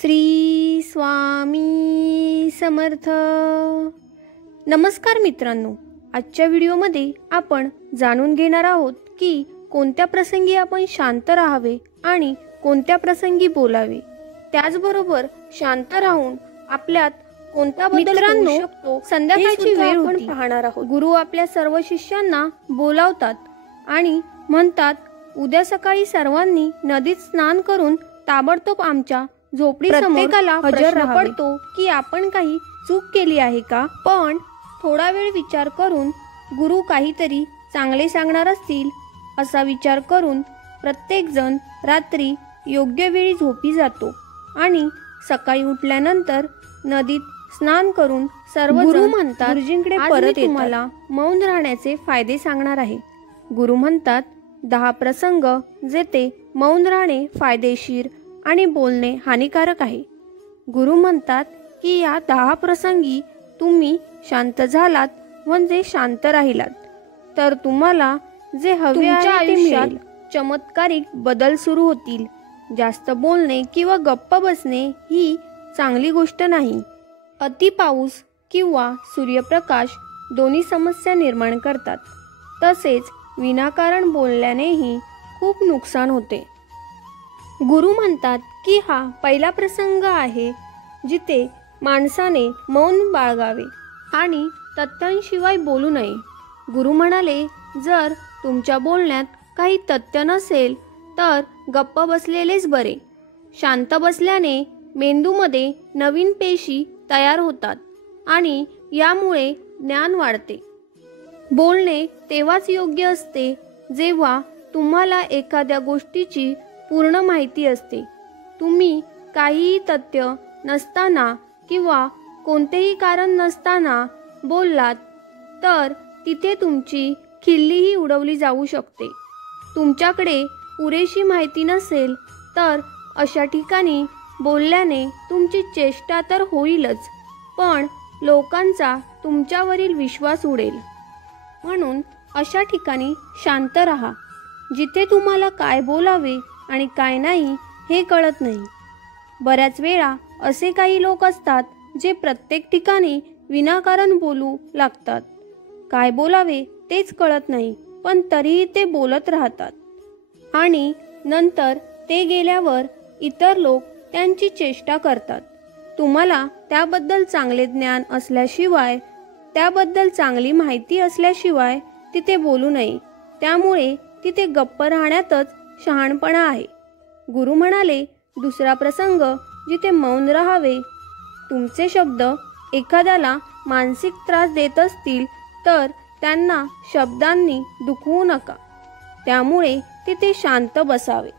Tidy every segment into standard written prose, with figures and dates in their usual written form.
श्री स्वामी समर्थ. नमस्कार मित्रांनो, आजच्या व्हिडिओमध्ये आपण जाणून घेणार आहोत की कोणत्या प्रसंगी आपण शांत राहावे आणि कोणत्या प्रसंगी बोलावे. त्याचबरोबर शांत राहून आपल्यात कोणता बदल होऊ शकतो. संध्याकाळची वेळ आपण पाहणार आहोत. गुरु आपल्या सर्व शिष्यांना बोलावतात आणि म्हणतात, उद्या सकाळी सर्वांनी नदीत स्नान करून ताबडतोब आमच्या झोपडी प्रत्येकाला हजर पडतो की आपण काही चूक केली आहे का. पण थोडा वेळ विचार करून गुरु काहीतरी चांगले सांगणार असतील असा विचार करून प्रत्येक जण रात्री योग्य वेळी झोपी जातो आणि सकाळी उठल्यानंतर नदीत स्नान करून सर्व गुरु म्हणतात, गुरुजींकडे परत तुम्हाला मौन राहण्याचे फायदे सांगणार आहे. गुरु म्हणतात 10 प्रसंग जेथे मौन राहणे फायदेशीर आणि बोलणे हानिकारक आहे. गुरु म्हणतात की या 10 प्रसंगी तुम्ही शांत झालात म्हणजे शांत राहिलात तर तुम्हाला जे हवे आहे ते मिळेल. चमत्कारिक बदल सुरू होतील. जास्त बोलणे किंवा गप्प बसणे ही चांगली गोष्ट नाही. अति पाऊस किंवा सूर्यप्रकाश दोन्ही समस्या निर्माण करतात. तसेच विनाकारण बोलल्यानेही खूप नुकसान होते. गुरु म्हणतात की हा पहिला प्रसंग आहे जिथे माणसाने मौन बाळगावे आणि तथ्यांशिवाय बोलू नये. गुरु म्हणाले, जर तुमच्या बोलण्यात काही तथ्य नसेल तर गप्प बसलेलेच बरे. शांत बसल्याने मेंदूमध्ये नवीन पेशी तयार होतात आणि यामुळे ज्ञान वाढते. बोलणे तेव्हाच योग्य असते जेव्हा तुम्हाला एखाद्या गोष्टीची पूर्ण माहिती असते. तुम्ही काहीही तथ्य नसताना किंवा कोणतेही कारण नसताना बोललात तर तिथे तुमची खिल्लीही उडवली जाऊ शकते. तुमच्याकडे पुरेशी माहिती नसेल तर अशा ठिकाणी बोलल्याने तुमची चेष्टा तर होईलच, पण लोकांचा तुमच्यावरील विश्वास उडेल. म्हणून अशा ठिकाणी शांत राहा जिथे तुम्हाला काय बोलावे आणि काय नाही हे कळत नाही. बऱ्याच वेळा असे काही लोक असतात जे प्रत्येक ठिकाणी विनाकारण बोलू लागतात. काय बोलावे तेच कळत नाही, पण तरीही ते बोलत राहतात आणि नंतर ते गेल्यावर इतर लोक त्यांची चेष्टा करतात. तुम्हाला त्याबद्दल चांगले ज्ञान असल्याशिवाय, त्याबद्दल चांगली माहिती असल्याशिवाय तिथे बोलू नये. त्यामुळे तिथे गप्प राहण्यातच शहाणपणा आहे. गुरु म्हणाले, दुसरा प्रसंग जिथे मौन राहावे. तुमचे शब्द एखाद्याला मानसिक त्रास देत असतील तर त्यांना शब्दांनी दुखवू नका. त्यामुळे तिथे शांत बसावे.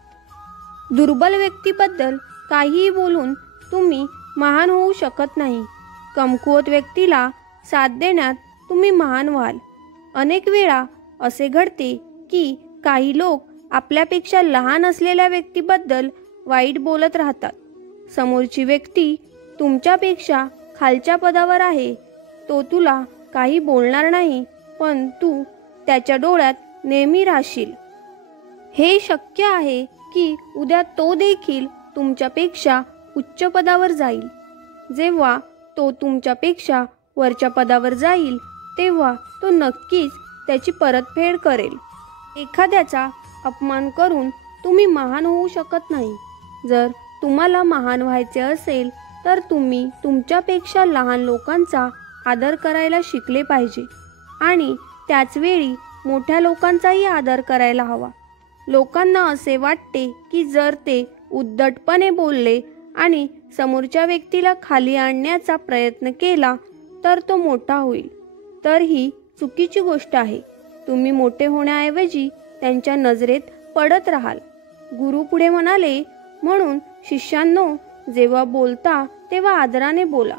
दुर्बल व्यक्तीबद्दल काहीही बोलून तुम्ही महान होऊ शकत नाही. कमकुवत व्यक्तीला साथ देण्यात तुम्ही महान व्हाल. अनेक वेळा असे घडते की काही लोक आपल्यापेक्षा लहान असलेल्या व्यक्तीबद्दल वाईट बोलत राहतात. समोरची व्यक्ती तुमच्यापेक्षा खालच्या पदावर आहे. तो तुला काही बोलणार नाही, पण तू त्याच्या डोळ्यात नेहमी राहशील. हे शक्य आहे की उद्या तो देखील तुमच्यापेक्षा उच्च पदावर जाईल. जेव्हा तो तुमच्यापेक्षा वरच्या पदावर जाईल तेव्हा तो नक्कीच त्याची परतफेड करेल. एखाद्याचा अपमान करून तुम्ही महान होऊ शकत नाही. जर तुम्हाला महान व्हायचे असेल तर तुम्ही तुमच्यापेक्षा लहान लोकांचा आदर करायला शिकले पाहिजे आणि त्याच वेळी मोठ्या लोकांचाही आदर करायला हवा. लोकांना असे वाटते की जर ते उद्धटपणे बोलले आणि समोरच्या व्यक्तीला खाली आणण्याचा प्रयत्न केला तर तो मोठा होईल. तर ही चुकीची गोष्ट आहे. तुम्ही मोठे होण्याऐवजी त्यांच्या नजरेत पडत राहाल. गुरु पुढे म्हणाले, म्हणून शिष्यांनो, जेव्हा बोलता तेव्हा आदराने बोला,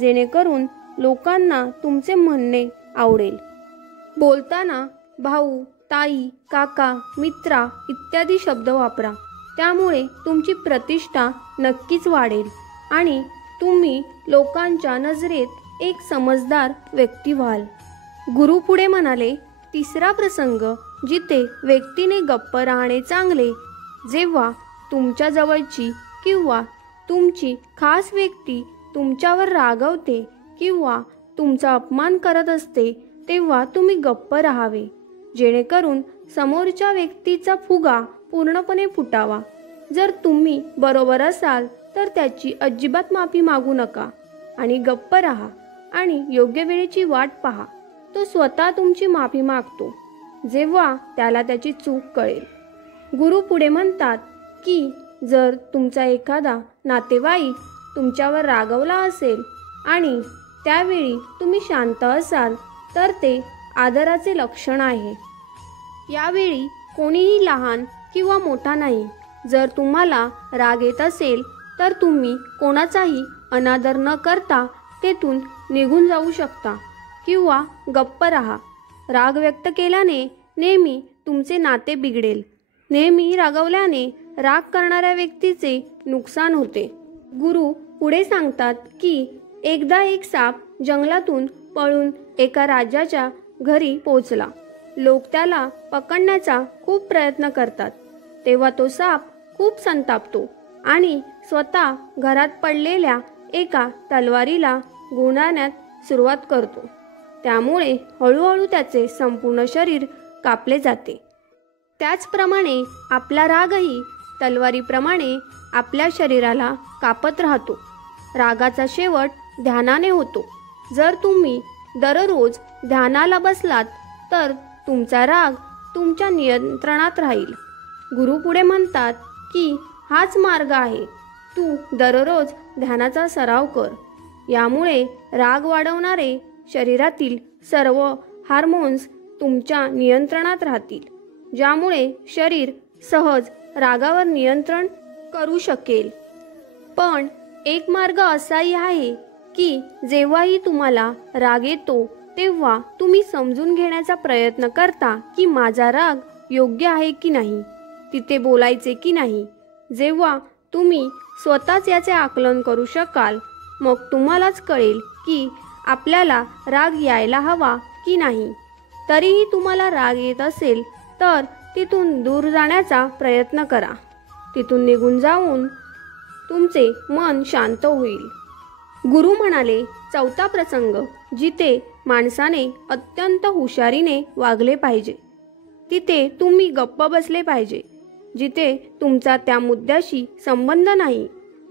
जेणेकरून लोकांना तुमचे म्हणणे आवडेल. बोलताना भाऊ, ताई, काका, मित्रा इत्यादी शब्द वापरा. त्यामुळे तुमची प्रतिष्ठा नक्कीच वाढेल आणि तुम्ही लोकांच्या नजरेत एक समजदार व्यक्ती व्हाल. गुरु पुढे म्हणाले, तिसरा प्रसंग जिथे व्यक्तीने गप्प राहणे चांगले. जेव्हा तुमच्या जवळची किंवा तुमची खास व्यक्ती तुमच्यावर रागवते किंवा तुमचा अपमान करत असते तेव्हा तुम्ही गप्प राहावे, जेणेकरून समोरच्या व्यक्तीचा फुगा पूर्णपणे फुटावा. जर तुम्ही बरोबर असाल तर त्याची अजिबात माफी मागू नका आणि गप्प राहा आणि योग्य वेळेची वाट पहा. तो स्वतः तुमची माफी मागतो जेव्हा त्याला त्याची चूक कळेल. गुरु पुढे म्हणतात की जर तुमचा एखादा नातेवाईक तुमच्यावर रागवला असेल आणि त्यावेळी तुम्ही शांत असाल तर ते आदराचे लक्षण आहे. यावेळी कोणीही लहान किंवा मोठा नाही. जर तुम्हाला राग येत असेल तर तुम्ही कोणाचाही अनादर न करता तेथून निघून जाऊ शकता किंवा गप्प राहा. राग व्यक्त केल्याने नेहमी तुमचे नाते बिघडेल. नेहमी रागवल्याने राग करणाऱ्या व्यक्तीचे नुकसान होते. गुरु पुढे सांगतात की एकदा एक साप जंगलातून पळून एका राजाच्या घरी पोहोचला. लोक त्याला पकडण्याचा खूप प्रयत्न करतात. तेव्हा तो साप खूप संतापतो आणि स्वतः घरात पडलेल्या एका तलवारीला गुंडाळण्यात सुरुवात करतो. त्यामुळे हळूहळू त्याचे संपूर्ण शरीर कापले जाते. त्याचप्रमाणे आपला रागही तलवारीप्रमाणे आपल्या शरीराला कापत राहतो. रागाचा शेवट ध्यानाने होतो. जर तुम्ही दररोज ध्यानाला बसलात तर तुमचा राग तुमच्या नियंत्रणात राहील. गुरु पुढे म्हणतात की हाच मार्ग आहे. तू दररोज ध्यानाचा सराव कर. यामुळे राग वाढवणारे शरीरातील सर्व हार्मोन्स तुमच्या नियंत्रणात राहतील, ज्यामुळे शरीर सहज रागावर नियंत्रण करू शकेल. पण एक मार्ग असाही आहे की जेव्हाही तुम्हाला राग येतो तेव्हा तुम्ही समजून घेण्याचा प्रयत्न करता की माझा राग योग्य आहे की नाही, तिथे बोलायचे की नाही. जेव्हा तुम्ही स्वतःच याचे आकलन करू शकाल मग तुम्हालाच कळेल की आपल्याला राग यायला हवा की नाही. तरीही तुम्हाला राग येत असेल तर तिथून दूर जाण्याचा प्रयत्न करा. तिथून निघून जाऊन तुमचे मन शांत होईल. गुरु म्हणाले, चौथा प्रसंग जिथे माणसाने अत्यंत हुशारीने वागले पाहिजे तिथे तुम्ही गप्प बसले पाहिजे. जिथे तुमचा त्या मुद्द्याशी संबंध नाही.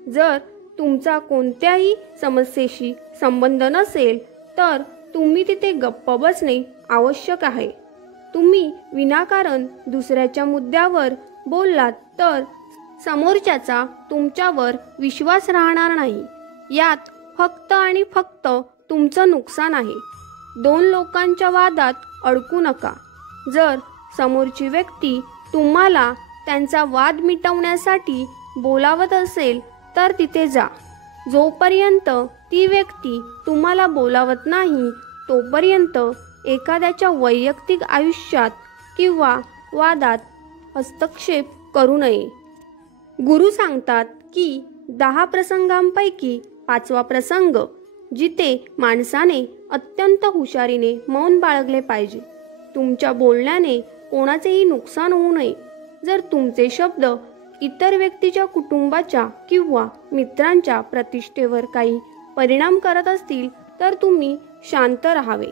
जर तुमचा कोणत्याही समस्येशी संबंध नसेल तर तुम्ही तिथे गप्प बसणे आवश्यक आहे. तुम्ही विनाकारण दुसऱ्याच्या मुद्द्यावर बोललात तर समोरच्याचा तुमच्यावर विश्वास राहणार नाही. यात फक्त आणि फक्त तुमचं नुकसान आहे. दोन लोकांच्या वादात अडकू नका. जर समोरची व्यक्ती तुम्हाला त्यांचा वाद मिटवण्यासाठी बोलावत असेल तर तिथे जा. जोपर्यंत ती व्यक्ती तुम्हाला बोलावत नाही तोपर्यंत एखाद्याच्या वैयक्तिक आयुष्यात किंवा वादात हस्तक्षेप करू नये. गुरु सांगतात की 10 प्रसंगांपैकी 5वा प्रसंग जिथे माणसाने अत्यंत हुशारीने मौन बाळगले पाहिजे. तुमच्या बोलण्याने कोणाचेही नुकसान होऊ नये. जर तुमचे शब्द इतर व्यक्तीच्या कुटुंबाच्या किंवा मित्रांच्या प्रतिष्ठेवर काही परिणाम करत असतील तर तुम्ही शांत राहावे.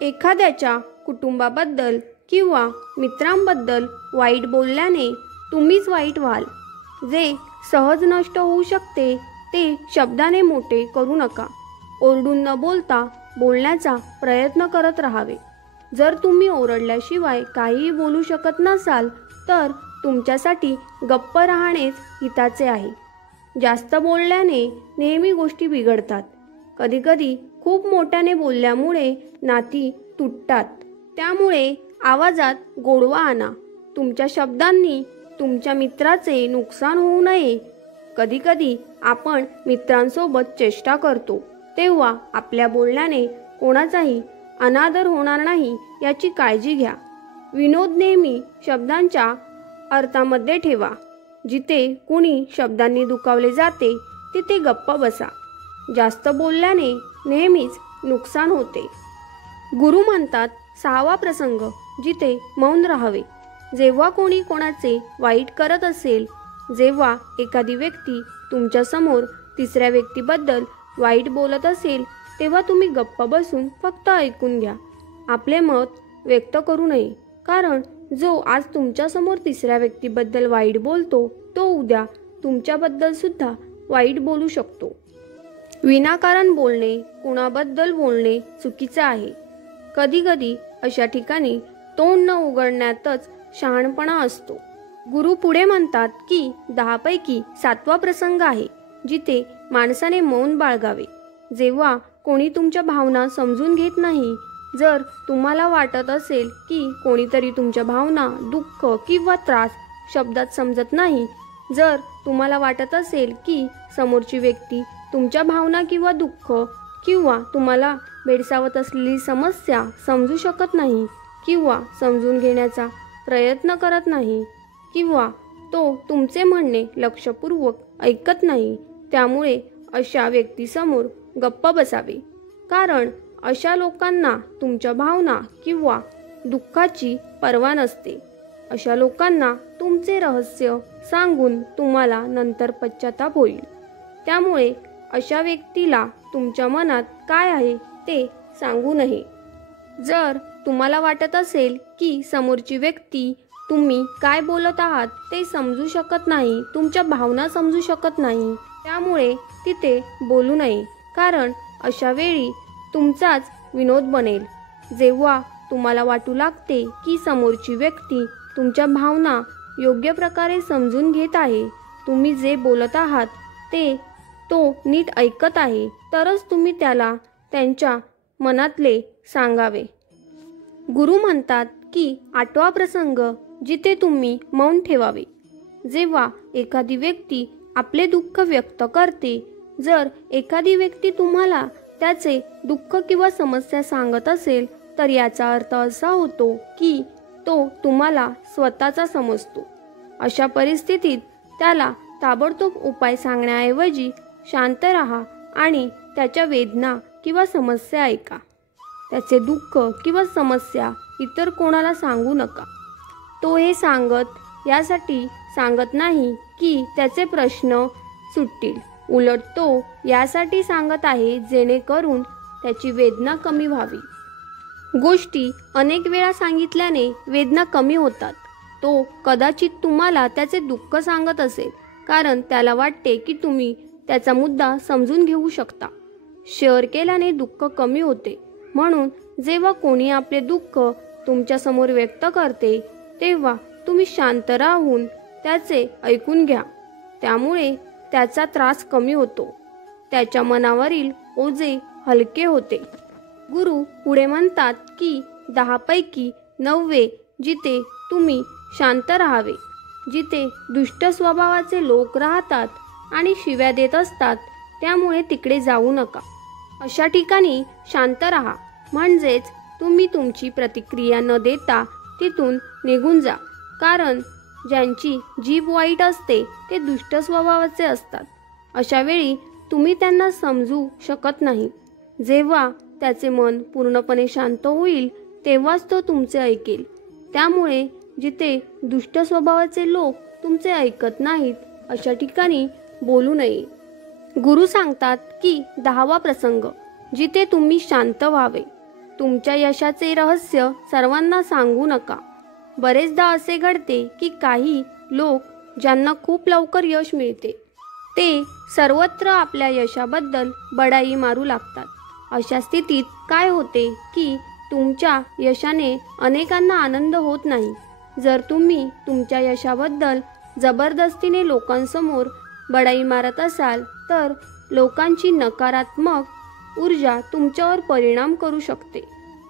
एखाद्याच्या कुटुंबाबद्दल किंवा मित्रांबद्दल वाईट बोलल्याने तुम्हीच वाईट व्हाल. जे सहज नष्ट होऊ शकते ते शब्दाने मोठे करू नका. ओरडून न बोलता बोलण्याचा प्रयत्न करत राहावे. जर तुम्ही ओरडल्याशिवाय काहीही बोलू शकत नसाल तर तुमच्यासाठी गप्प राहणेच हिताचे आहे. जास्त बोलल्याने नेहमी गोष्टी बिघडतात. कधीकधी खूप मोठ्याने बोलल्यामुळे नाती तुटतात. त्यामुळे आवाजात गोडवा आणा. तुमच्या शब्दांनी तुमच्या मित्राचे नुकसान होऊ नये. कधीकधी आपण मित्रांसोबत चेष्टा करतो तेव्हा आपल्या बोलण्याने कोणाचाही अनादर होणार नाही याची काळजी घ्या. विनोद नेहमी शब्दांच्या अर्थामध्ये ठेवा. जिथे कुणी शब्दांनी दुखावले जाते तिथे गप्प बसा. जास्त बोलल्याने नेहमीच नुकसान होते. गुरु म्हणतात 6वा प्रसंग जिथे मौन राहावे. जेव्हा कोणी कोणाचे वाईट करत असेल, जेव्हा एखादी व्यक्ती तुमच्यासमोर तिसऱ्या व्यक्तीबद्दल वाईट बोलत असेल तेव्हा तुम्ही गप्प बसून फक्त ऐकून घ्या. आपले मत व्यक्त करू नये, कारण जो आज तुमच्यासमोर तिसऱ्या व्यक्तीबद्दल वाईट बोलतो तो उद्या तुमच्याबद्दल सुद्धा वाईट बोलू शकतो. विनाकारण बोलणे, कुणाबद्दल बोलणे चुकीचे आहे. कधीकधी अशा ठिकाणी तोंड न उघडण्यातच शहाणपणा असतो. गुरु पुढे म्हणतात की 10 पैकी 7वा प्रसंग आहे जिथे माणसाने मौन बाळगावे. जेव्हा कोणी तुमच्या भावना समजून घेत नाही, जर तुम्हाला वाटत असेल की कोणीतरी तुमच्या भावना, दुःख किंवा त्रास शब्दात समजत नाही, जर तुम्हाला वाटत असेल की समोरची व्यक्ती तुमच्या भावना किंवा दुःख किंवा तुम्हाला भेडसावत असलेली समस्या समजू शकत नाही किंवा समजून घेण्याचा प्रयत्न करत नाही किंवा तो तुमचे म्हणणे लक्षपूर्वक ऐकत नाही, त्यामुळे अशा व्यक्तीसमोर गप्प बसावे. कारण अशा लोकांना तुमच्या भावना किंवा दुःखाची पर्वा नसते. अशा लोकांना तुमचे रहस्य सांगून तुम्हाला नंतर पश्चाताप होईल. त्यामुळे अशा व्यक्तीला तुमच्या मनात काय आहे ते सांगू नये. जर तुम्हाला वाटत असेल की समोरची व्यक्ती तुम्ही काय बोलत आहात ते समजू शकत नाही, तुमच्या भावना समजू शकत नाही, त्यामुळे तिथे बोलू नये. कारण अशा वेळी तुमचाच विनोद बनेल. जेव्हा तुम्हाला वाटू लागते की समोरची व्यक्ती तुमच्या भावना योग्य प्रकारे समजून घेत आहे, तुम्ही जे बोलत आहात ते तो नीट ऐकत आहे, तरच तुम्ही त्याला त्यांच्या मनातले सांगावे. गुरु म्हणतात की 8वा प्रसंग जिथे तुम्ही मौन ठेवावे. जेव्हा एखादी व्यक्ती आपले दुःख व्यक्त करते, जर एखादी व्यक्ती तुम्हाला त्याचे दुःख किंवा समस्या सांगत असेल तर याचा अर्थ असा होतो की तो तुम्हाला स्वतःचा समजतो. अशा परिस्थितीत त्याला ताबडतोब उपाय सांगण्याऐवजी शांत राहा आणि त्याच्या वेदना किंवा समस्या ऐका. त्याचे दुःख किंवा समस्या इतर कोणाला सांगू नका. तो हे सांगत यासाठी सांगत नाही की त्याचे प्रश्न सुटतील, उलट तो यासाठी सांगत आहे जेणेकरून त्याची वेदना कमी व्हावी. गोष्टी अनेक वेळा सांगितल्याने वेदना कमी होतात. तो कदाचित तुम्हाला त्याचे दुःख सांगत असेल कारण त्याला वाटते की तुम्ही त्याचा मुद्दा समजून घेऊ शकता. शेअर केल्याने दुःख कमी होते. म्हणून जेव्हा कोणी आपले दुःख तुमच्यासमोर व्यक्त करते तेव्हा तुम्ही शांत राहून त्याचे ऐकून घ्या. त्यामुळे त्याचा त्रास कमी होतो, त्याच्या मनावरील ओझे हलके होते. गुरु पुढे म्हणतात की 10 पैकी 9 जिथे तुम्ही शांत राहावे. जिथे दुष्ट स्वभावाचे लोक राहतात आणि शिव्या देत असतात, त्यामुळे तिकडे जाऊ नका. अशा ठिकाणी शांत राहा, म्हणजेच तुम्ही तुमची प्रतिक्रिया न देता तिथून निघून जा. कारण ज्यांची जीभ वाईट असते ते दुष्ट स्वभावाचे असतात. अशा वेळी तुम्ही त्यांना समजू शकत नाही. जेव्हा त्याचे मन पूर्णपणे शांत होईल तेव्हाच तो तुमचे ऐकेल. त्यामुळे जिथे दुष्ट स्वभावाचे लोक तुमचे ऐकत नाहीत अशा ठिकाणी बोलू नये. गुरु सांगतात की 10वा प्रसंग जिथे तुम्ही शांत व्हावे. तुमच्या यशाचे रहस्य सर्वांना सांगू नका. बरेचदा असे घडते की काही लोक ज्यांना खूप लवकर यश मिळते ते सर्वत्र आपल्या यशाबद्दल बडाई मारू लागतात. अशा स्थितीत काय होते की तुमच्या यशाने अनेकांना आनंद होत नाही. जर तुम्ही तुमच्या यशाबद्दल जबरदस्तीने लोकांसमोर बडाई मारत असाल तर लोकांची नकारात्मक ऊर्जा तुमच्यावर परिणाम करू शकते.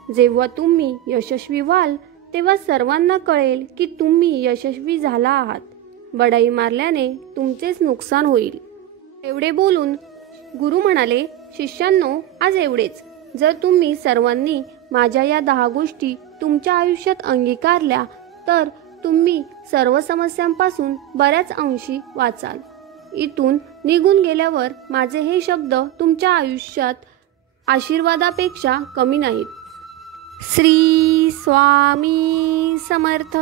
जेव्हा तुम्ही यशस्वी व्हाल तेव्हा सर्वांना कळेल की तुम्ही यशस्वी झाला आहात. बडाई मारल्याने तुमचेच नुकसान होईल. एवढे बोलून गुरु म्हणाले, शिष्यांनो, आज एवढेच. जर तुम्ही सर्वांनी माझ्या या 10 गोष्टी तुमच्या आयुष्यात अंगीकारल्या तर तुम्ही सर्व समस्यांपासून बऱ्याच अंशी वाचाल. इथून निघून गेल्यावर माझे हे शब्द तुमच्या आयुष्यात आशीर्वादापेक्षा कमी नाहीत. श्री स्वामी समर्थ.